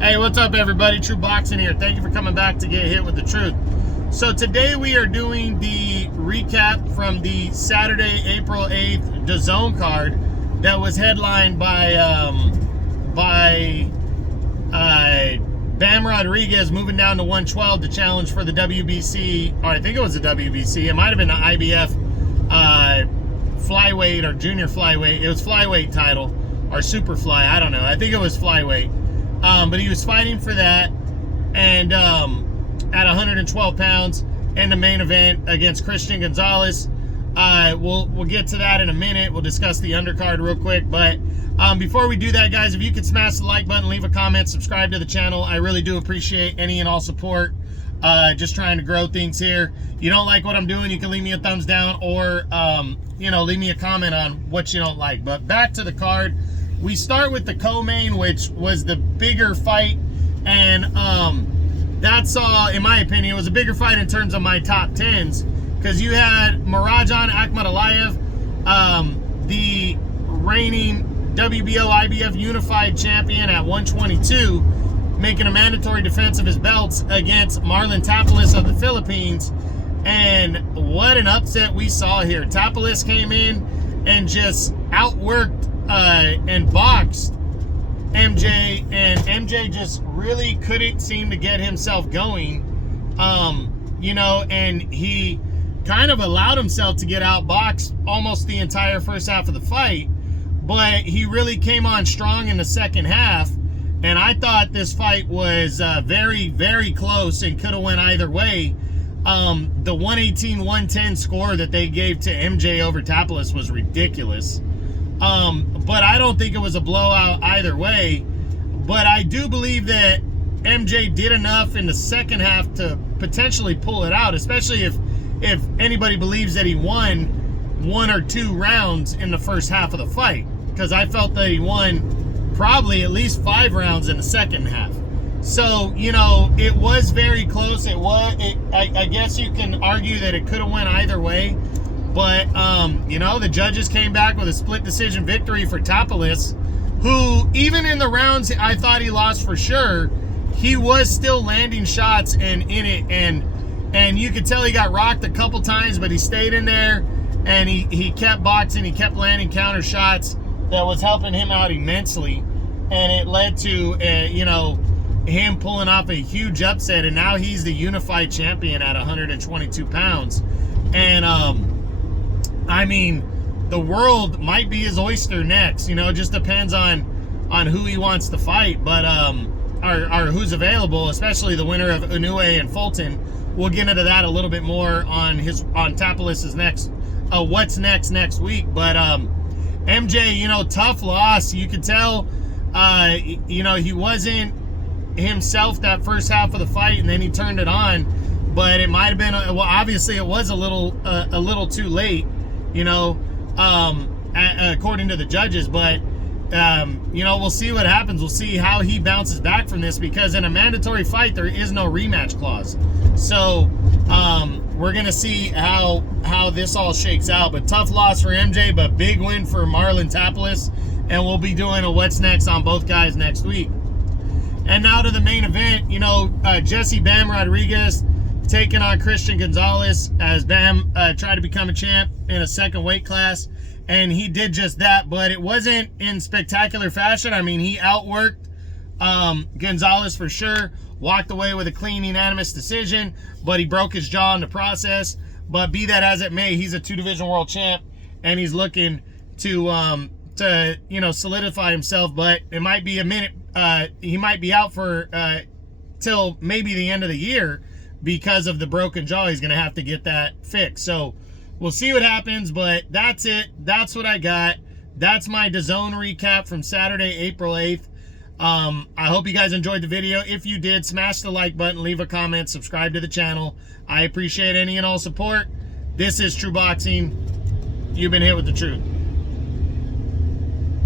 Hey, what's up everybody? True Boxing here. Thank you for coming back to get hit with the truth. So today we are doing the recap from the Saturday, April 8th DAZN card that was headlined by Bam Rodriguez moving down to 112 to challenge for the WBC, or I think it was the WBC. It might have been the IBF flyweight or junior flyweight. It was flyweight title or super fly. I don't know. I think it was flyweight. But he was fighting for that, and at 112 pounds in the main event against Gonzalez. We'll get to that in a minute. We'll discuss the undercard real quick. But before we do that, guys, if you could smash the like button, leave a comment, subscribe to the channel. I really do appreciate any and all support. Just trying to grow things here. You don't like what I'm doing, you can leave me a thumbs down, or leave me a comment on what you don't like. But back to the card. We start with the co-main, which was the bigger fight, and that's all, in my opinion, it was a bigger fight in terms of my top 10s, because you had Marajan Akhmadaliev, the reigning WBO IBF unified champion at 122, making a mandatory defense of his belts against Marlon Tapalis of the Philippines. And what an upset we saw here. Tapalis came in and just outworked and boxed MJ, and MJ just really couldn't seem to get himself going, and he kind of allowed himself to get outboxed almost the entire first half of the fight, but he really came on strong in the second half, and I thought this fight was very, very close and could have went either way. The 118-110 score that they gave to MJ over Tapalis was ridiculous. But I don't think it was a blowout either way. But I do believe that MJ did enough in the second half to potentially pull it out, especially if anybody believes that he won 1 or 2 rounds in the first half of the fight. Because I felt that he won probably at least 5 rounds in the second half. So, it was very close. I guess you can argue that it could have went either way. But, the judges came back with a split decision victory for Tapalis, who, even in the rounds I thought he lost for sure, he was still landing shots and in it. And you could tell he got rocked a couple times, but he stayed in there, and he kept boxing. He kept landing counter shots that was helping him out immensely. And it led to, him pulling off a huge upset. And now he's the unified champion at 122 pounds. And, the world might be his oyster next. It just depends on who he wants to fight, but or who's available, especially the winner of Inoue and Fulton. We'll get into that a little bit more on Tapalis's next what's next week. But MJ, tough loss. You could tell he wasn't himself that first half of the fight, and then he turned it on. But it might have been obviously it was a little too late, according to the judges. But we'll see what happens. We'll see how he bounces back from this, because in a mandatory fight there is no rematch clause. So we're gonna see how this all shakes out. But tough loss for MJ, but big win for Marlon Tapalis, and we'll be doing a what's next on both guys next week. And now to the main event. Jesse Bam Rodriguez taking on Gonzalez, as Bam tried to become a champ in a second weight class, and he did just that, but it wasn't in spectacular fashion. He outworked Gonzalez for sure, walked away with a clean, unanimous decision, but he broke his jaw in the process. But be that as it may, he's a 2-division world champ, and he's looking to solidify himself. But it might be a minute, he might be out for till maybe the end of the year, because of the broken jaw. He's going to have to get that fixed. So we'll see what happens, but that's it. That's what I got. That's my DAZN recap from Saturday, April 8th. I hope you guys enjoyed the video. If you did, smash the like button, leave a comment, subscribe to the channel. I appreciate any and all support. This is True Boxing. You've been hit with the truth.